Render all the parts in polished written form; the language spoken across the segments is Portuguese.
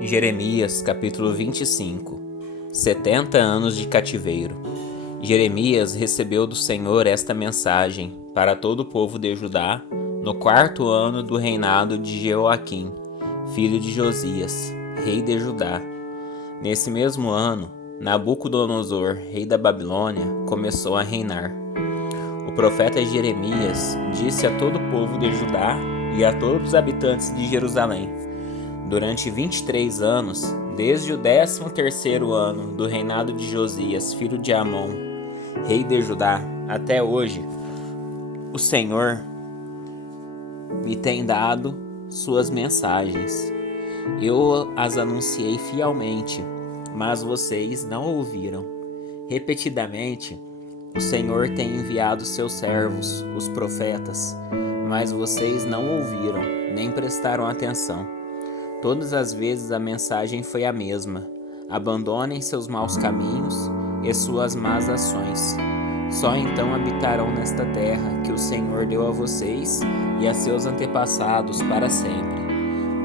Jeremias, capítulo 25. 70 anos de cativeiro. Jeremias recebeu do Senhor esta mensagem para todo o povo de Judá, no 4º ano do reinado de Jeoaquim, filho de Josias, rei de Judá. Nesse mesmo ano, Nabucodonosor, rei da Babilônia, começou a reinar. O profeta Jeremias disse a todo o povo de Judá e a todos os habitantes de Jerusalém: durante 23 anos, desde o 13º ano do reinado de Josias, filho de Amon, rei de Judá, até hoje, o Senhor me tem dado suas mensagens. Eu as anunciei fielmente, mas vocês não ouviram. Repetidamente, o Senhor tem enviado seus servos, os profetas, mas vocês não ouviram, nem prestaram atenção. Todas as vezes a mensagem foi a mesma: abandonem seus maus caminhos e suas más ações. Só então habitarão nesta terra que o Senhor deu a vocês e a seus antepassados para sempre.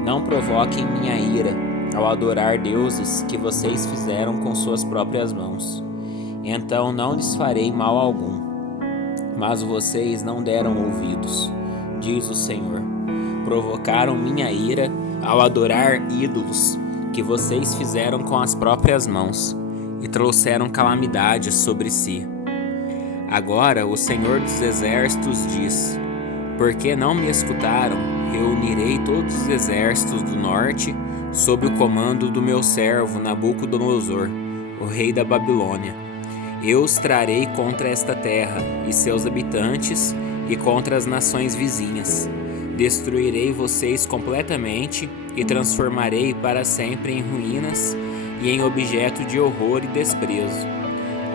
Não provoquem minha ira ao adorar deuses que vocês fizeram com suas próprias mãos. Então não lhes farei mal algum. Mas vocês não deram ouvidos, diz o Senhor. Provocaram minha ira ao adorar ídolos que vocês fizeram com as próprias mãos e trouxeram calamidades sobre si. Agora o Senhor dos Exércitos diz: por que não me escutaram? Reunirei todos os exércitos do norte sob o comando do meu servo Nabucodonosor, o rei da Babilônia. Eu os trarei contra esta terra e seus habitantes e contra as nações vizinhas. Destruirei vocês completamente e transformarei para sempre em ruínas e em objeto de horror e desprezo.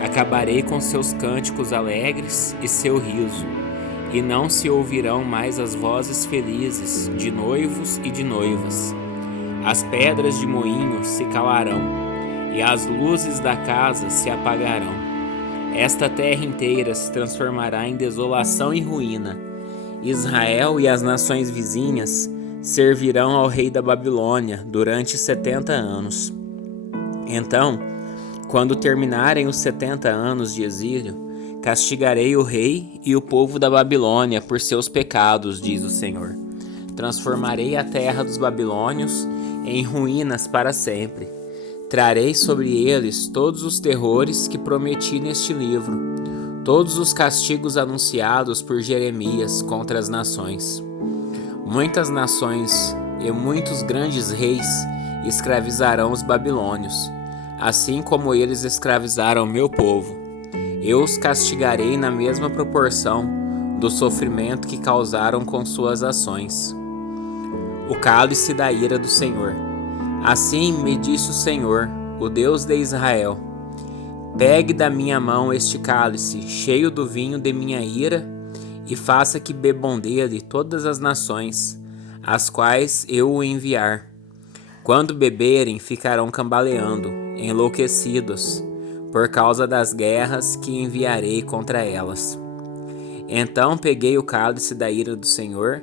Acabarei com seus cânticos alegres e seu riso, e não se ouvirão mais as vozes felizes de noivos e de noivas. As pedras de moinho se calarão, e as luzes da casa se apagarão. Esta terra inteira se transformará em desolação e ruína. Israel e as nações vizinhas servirão ao rei da Babilônia durante 70 anos. Então, quando terminarem os 70 anos de exílio, castigarei o rei e o povo da Babilônia por seus pecados, diz o Senhor. Transformarei a terra dos babilônios em ruínas para sempre. Trarei sobre eles todos os terrores que prometi neste livro, todos os castigos anunciados por Jeremias contra as nações. Muitas nações e muitos grandes reis escravizarão os babilônios, assim como eles escravizaram meu povo. Eu os castigarei na mesma proporção do sofrimento que causaram com suas ações. O cálice da ira do Senhor. Assim me disse o Senhor, o Deus de Israel: pegue da minha mão este cálice, cheio do vinho de minha ira, e faça que bebam dele todas as nações, às quais eu o enviar. Quando beberem, ficarão cambaleando, enlouquecidos, por causa das guerras que enviarei contra elas. Então peguei o cálice da ira do Senhor,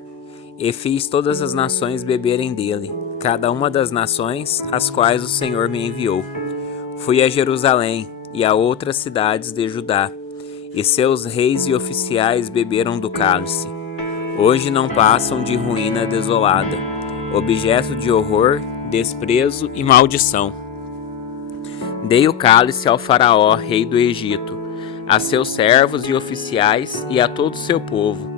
e fiz todas as nações beberem dele, cada uma das nações às quais o Senhor me enviou. Fui a Jerusalém e a outras cidades de Judá, e seus reis e oficiais beberam do cálice. Hoje não passam de ruína desolada, objeto de horror, desprezo e maldição. Dei o cálice ao faraó, rei do Egito, a seus servos e oficiais e a todo o seu povo,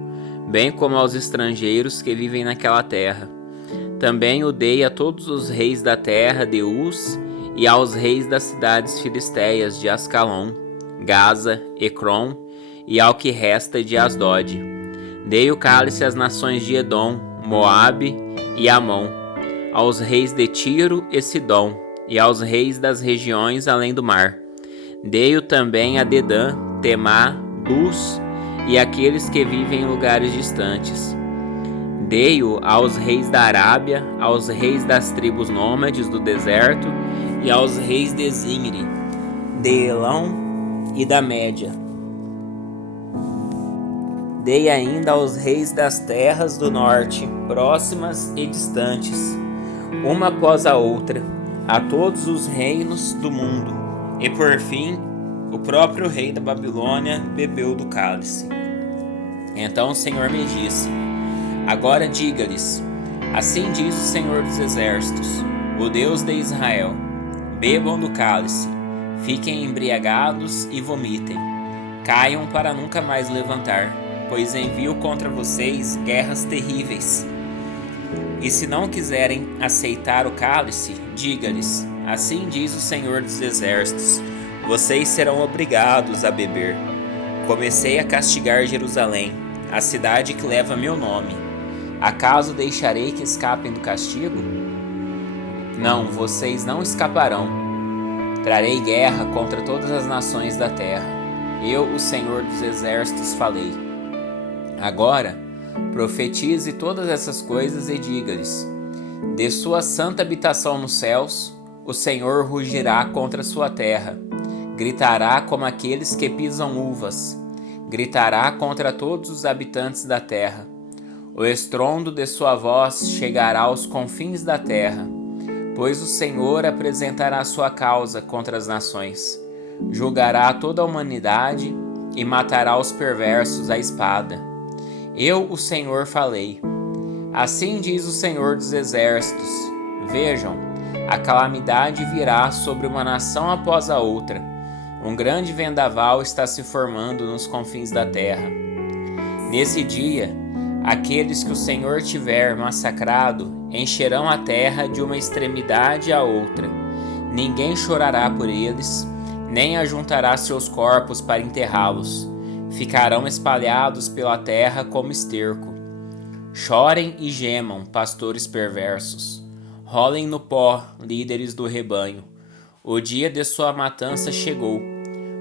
bem como aos estrangeiros que vivem naquela terra. Também o dei a todos os reis da terra de Uz e aos reis das cidades filisteias de Ascalon, Gaza, Ecrom e ao que resta de Asdod. Dei o cálice às nações de Edom, Moabe e Amon, aos reis de Tiro e Sidom e aos reis das regiões além do mar. Dei-o também a Dedã, Temá, Bus e aqueles que vivem em lugares distantes. Dei-o aos reis da Arábia, aos reis das tribos nômades do deserto e aos reis de Zimri, de Elão e da Média. Dei ainda aos reis das terras do norte, próximas e distantes, uma após a outra, a todos os reinos do mundo, e por fim, o próprio rei da Babilônia bebeu do cálice. Então o Senhor me disse: agora diga-lhes, assim diz o Senhor dos Exércitos, o Deus de Israel: bebam do cálice, fiquem embriagados e vomitem, caiam para nunca mais levantar, pois envio contra vocês guerras terríveis. E se não quiserem aceitar o cálice, diga-lhes, assim diz o Senhor dos Exércitos: vocês serão obrigados a beber. Comecei a castigar Jerusalém, a cidade que leva meu nome. Acaso deixarei que escapem do castigo? Não, vocês não escaparão. Trarei guerra contra todas as nações da terra. Eu, o Senhor dos Exércitos, falei. Agora, profetize todas essas coisas e diga-lhes: de sua santa habitação nos céus, o Senhor rugirá contra sua terra, gritará como aqueles que pisam uvas, gritará contra todos os habitantes da terra. O estrondo de sua voz chegará aos confins da terra, pois o Senhor apresentará sua causa contra as nações, julgará toda a humanidade e matará os perversos à espada. Eu, o Senhor, falei. Assim diz o Senhor dos Exércitos: vejam, a calamidade virá sobre uma nação após a outra. Um grande vendaval está se formando nos confins da terra. Nesse dia, aqueles que o Senhor tiver massacrado encherão a terra de uma extremidade à outra. Ninguém chorará por eles, nem ajuntará seus corpos para enterrá-los. Ficarão espalhados pela terra como esterco. Chorem e gemam, pastores perversos. Rolem no pó, líderes do rebanho. O dia de sua matança chegou.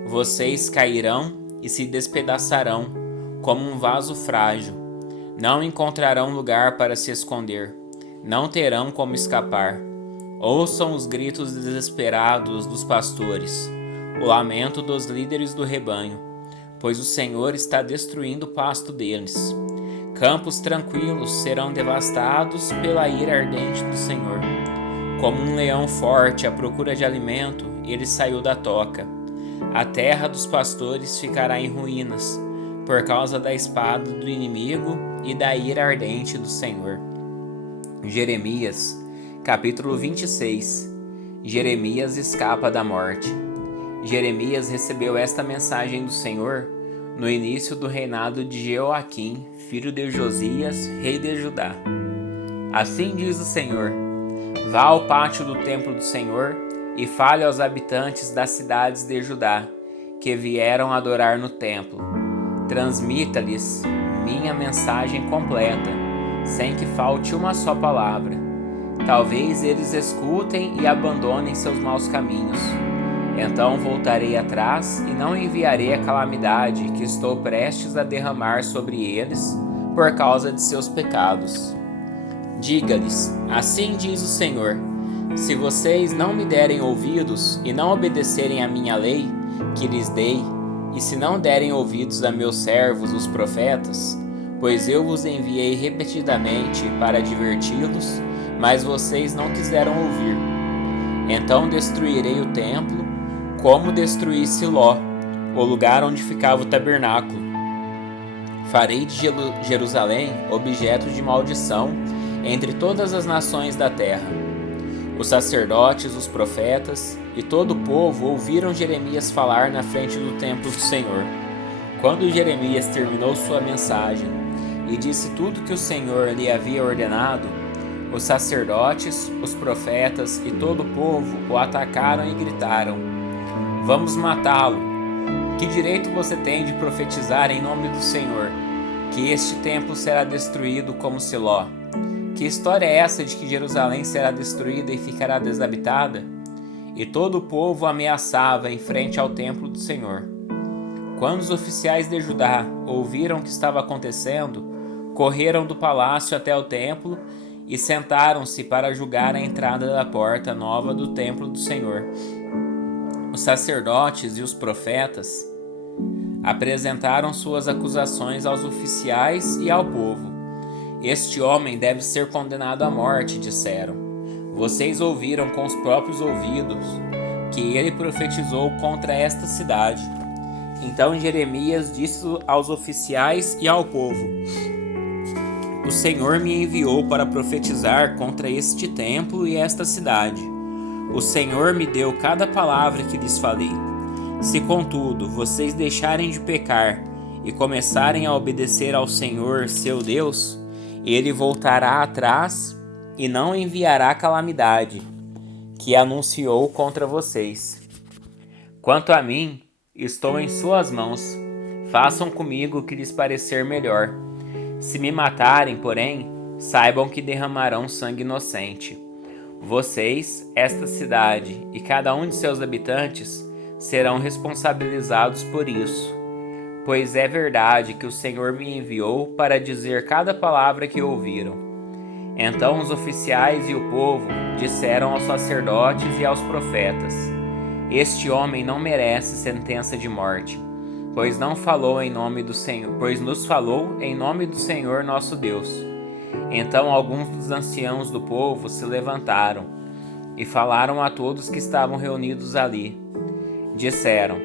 Vocês cairão e se despedaçarão como um vaso frágil. Não encontrarão lugar para se esconder. Não terão como escapar. Ouçam os gritos desesperados dos pastores, o lamento dos líderes do rebanho, pois o Senhor está destruindo o pasto deles. Campos tranquilos serão devastados pela ira ardente do Senhor. Como um leão forte à procura de alimento, ele saiu da toca. A terra dos pastores ficará em ruínas, por causa da espada do inimigo e da ira ardente do Senhor. Jeremias, capítulo 26. Jeremias escapa da morte. Jeremias recebeu esta mensagem do Senhor no início do reinado de Jeoaquim, filho de Josias, rei de Judá. Assim diz o Senhor: vá ao pátio do templo do Senhor e fale aos habitantes das cidades de Judá, que vieram adorar no templo. Transmita-lhes minha mensagem completa, sem que falte uma só palavra. Talvez eles escutem e abandonem seus maus caminhos. Então voltarei atrás e não enviarei a calamidade que estou prestes a derramar sobre eles por causa de seus pecados. Diga-lhes, assim diz o Senhor: se vocês não me derem ouvidos e não obedecerem à minha lei, que lhes dei, e se não derem ouvidos a meus servos, os profetas, pois eu vos enviei repetidamente para adverti-los, mas vocês não quiseram ouvir. Então destruirei o templo, como destruí Siló, o lugar onde ficava o tabernáculo. Farei de Jerusalém objeto de maldição entre todas as nações da terra. Os sacerdotes, os profetas e todo o povo ouviram Jeremias falar na frente do templo do Senhor. Quando Jeremias terminou sua mensagem e disse tudo que o Senhor lhe havia ordenado, os sacerdotes, os profetas e todo o povo o atacaram e gritaram: vamos matá-lo! Que direito você tem de profetizar em nome do Senhor, que este templo será destruído como Siló? Que história é essa de que Jerusalém será destruída e ficará desabitada? E todo o povo ameaçava em frente ao templo do Senhor. Quando os oficiais de Judá ouviram o que estava acontecendo, correram do palácio até o templo e sentaram-se para julgar a entrada da porta nova do templo do Senhor. Os sacerdotes e os profetas apresentaram suas acusações aos oficiais e ao povo. Este homem deve ser condenado à morte, disseram. Vocês ouviram com os próprios ouvidos que ele profetizou contra esta cidade. Então Jeremias disse aos oficiais e ao povo: O Senhor me enviou para profetizar contra este templo e esta cidade. O Senhor me deu cada palavra que lhes falei. Se, contudo, vocês deixarem de pecar e começarem a obedecer ao Senhor, seu Deus, ele voltará atrás e não enviará calamidade, que anunciou contra vocês. Quanto a mim, estou em suas mãos. Façam comigo o que lhes parecer melhor. Se me matarem, porém, saibam que derramarão sangue inocente. Vocês, esta cidade e cada um de seus habitantes serão responsabilizados por isso, pois é verdade que o Senhor me enviou para dizer cada palavra que ouviram. Então os oficiais e o povo disseram aos sacerdotes e aos profetas: Este homem não merece sentença de morte, pois não falou em nome do Senhor, pois nos falou em nome do Senhor nosso Deus. Então alguns dos anciãos do povo se levantaram e falaram a todos que estavam reunidos ali. Disseram: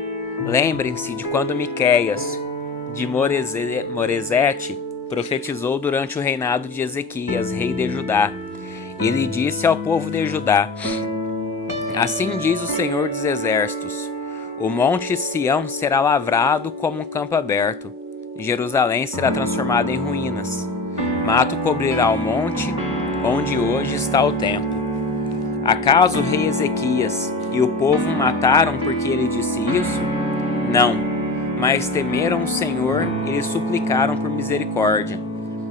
Lembrem-se de quando Miqueias, de Moresete, profetizou durante o reinado de Ezequias, rei de Judá. Ele disse ao povo de Judá: Assim diz o Senhor dos Exércitos: O monte Sião será lavrado como um campo aberto. Jerusalém será transformada em ruínas. Mato cobrirá o monte onde hoje está o templo. Acaso o rei Ezequias e o povo mataram porque ele disse isso? Não, mas temeram o Senhor e lhe suplicaram por misericórdia.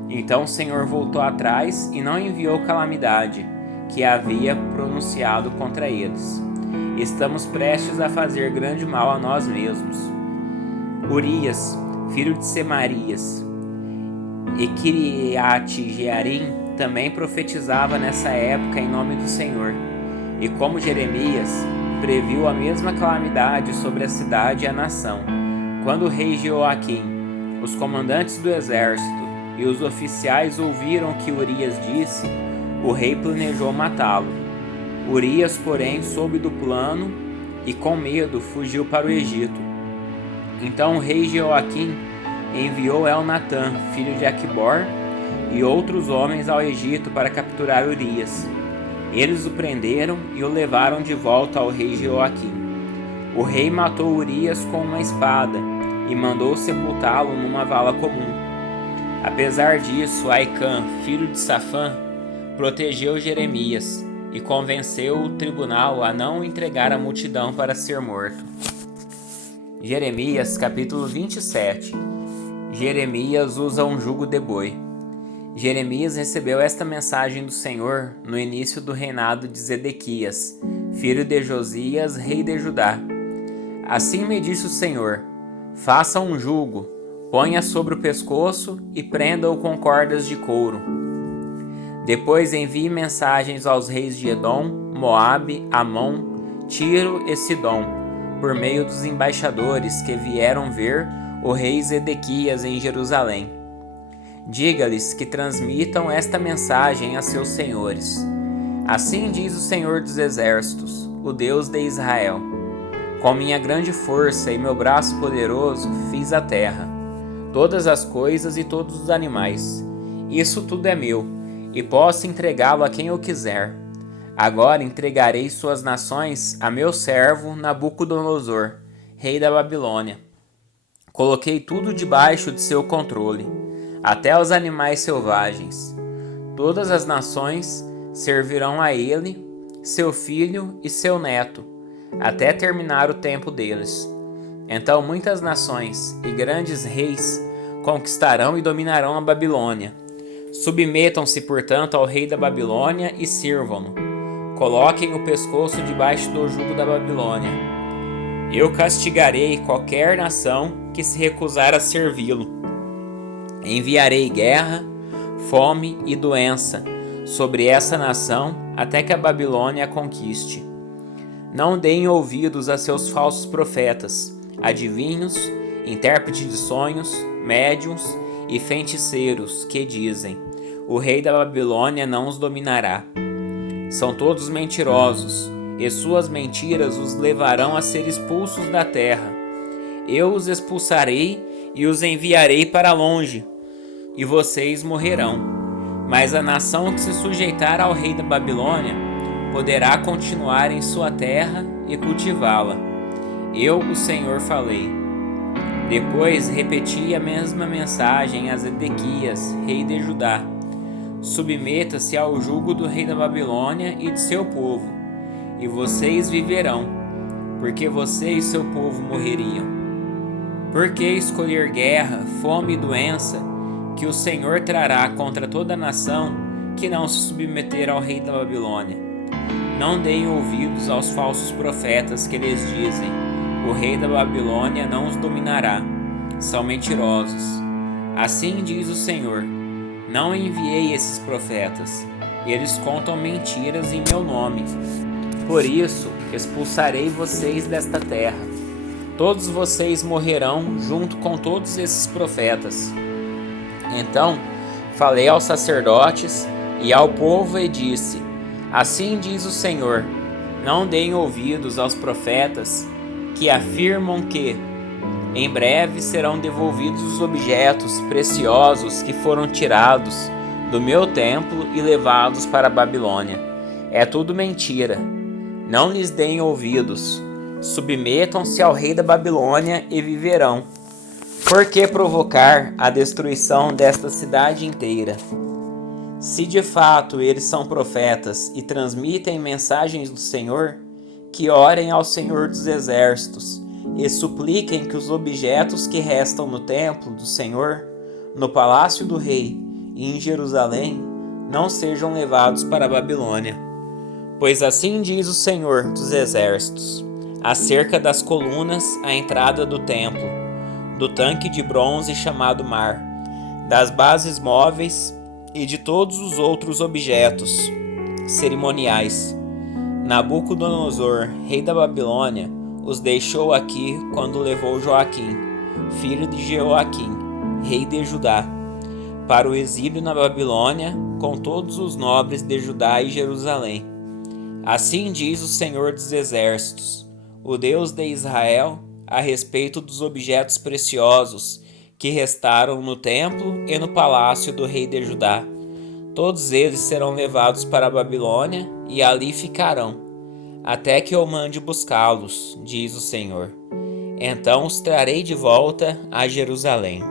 Então o Senhor voltou atrás e não enviou calamidade, que havia pronunciado contra eles. Estamos prestes a fazer grande mal a nós mesmos. Urias, filho de Semarias, e Kiriate-Jearim também profetizava nessa época em nome do Senhor. E como Jeremias, previu a mesma calamidade sobre a cidade e a nação. Quando o rei Jeoaquim, os comandantes do exército e os oficiais ouviram o que Urias disse, o rei planejou matá-lo. Urias, porém, soube do plano e, com medo, fugiu para o Egito. Então o rei Jeoaquim enviou Elnatã, filho de Aquibor, e outros homens ao Egito para capturar Urias. Eles o prenderam e o levaram de volta ao rei Jeoaquim. O rei matou Urias com uma espada e mandou sepultá-lo numa vala comum. Apesar disso, Aicã, filho de Safã, protegeu Jeremias e convenceu o tribunal a não entregar a multidão para ser morto. Jeremias capítulo 27. Jeremias usa um jugo de boi. Jeremias recebeu esta mensagem do Senhor no início do reinado de Zedequias, filho de Josias, rei de Judá. Assim me disse o Senhor: Faça um jugo, ponha sobre o pescoço e prenda-o com cordas de couro. Depois envie mensagens aos reis de Edom, Moabe, Amon, Tiro e Sidom, por meio dos embaixadores que vieram ver o rei Zedequias em Jerusalém. Diga-lhes que transmitam esta mensagem a seus senhores. Assim diz o Senhor dos Exércitos, o Deus de Israel: Com minha grande força e meu braço poderoso fiz a terra, todas as coisas e todos os animais. Isso tudo é meu, e posso entregá-lo a quem eu quiser. Agora entregarei suas nações a meu servo Nabucodonosor, rei da Babilônia. Coloquei tudo debaixo de seu controle, até os animais selvagens. Todas as nações servirão a ele, seu filho e seu neto, até terminar o tempo deles. Então muitas nações e grandes reis conquistarão e dominarão a Babilônia. Submetam-se, portanto, ao rei da Babilônia e sirvam-no. Coloquem o pescoço debaixo do jugo da Babilônia. Eu castigarei qualquer nação que se recusar a servi-lo. Enviarei guerra, fome e doença sobre essa nação até que a Babilônia a conquiste. Não deem ouvidos a seus falsos profetas, adivinhos, intérpretes de sonhos, médiuns e feiticeiros que dizem: o rei da Babilônia não os dominará. São todos mentirosos, e suas mentiras os levarão a ser expulsos da terra. Eu os expulsarei e os enviarei para longe, e vocês morrerão. Mas a nação que se sujeitar ao rei da Babilônia poderá continuar em sua terra e cultivá-la. Eu, o Senhor, falei. Depois repeti a mesma mensagem a Zedequias, rei de Judá. Submeta-se ao jugo do rei da Babilônia e de seu povo, e vocês viverão, porque você e seu povo morreriam. Por que escolher guerra, fome e doença, que o Senhor trará contra toda a nação que não se submeter ao rei da Babilônia? Não deem ouvidos aos falsos profetas que lhes dizem: o rei da Babilônia não os dominará. São mentirosos. Assim diz o Senhor: não enviei esses profetas. Eles contam mentiras em meu nome. Por isso, expulsarei vocês desta terra. Todos vocês morrerão junto com todos esses profetas. Então, falei aos sacerdotes e ao povo e disse: assim diz o Senhor: não deem ouvidos aos profetas que afirmam que em breve serão devolvidos os objetos preciosos que foram tirados do meu templo e levados para a Babilônia. É tudo mentira. Não lhes deem ouvidos. Submetam-se ao rei da Babilônia e viverão. Por que provocar a destruição desta cidade inteira? Se de fato eles são profetas e transmitem mensagens do Senhor, que orem ao Senhor dos Exércitos e supliquem que os objetos que restam no templo do Senhor, no palácio do rei e em Jerusalém não sejam levados para a Babilônia. Pois assim diz o Senhor dos Exércitos, acerca das colunas à entrada do templo, do tanque de bronze chamado Mar, das bases móveis e de todos os outros objetos cerimoniais. Nabucodonosor, rei da Babilônia, os deixou aqui quando levou Joaquim, filho de Jeoaquim, rei de Judá, para o exílio na Babilônia com todos os nobres de Judá e Jerusalém. Assim diz o Senhor dos Exércitos, o Deus de Israel, a respeito dos objetos preciosos que restaram no templo e no palácio do rei de Judá. Todos eles serão levados para a Babilônia e ali ficarão, até que eu mande buscá-los, diz o Senhor. Então os trarei de volta a Jerusalém.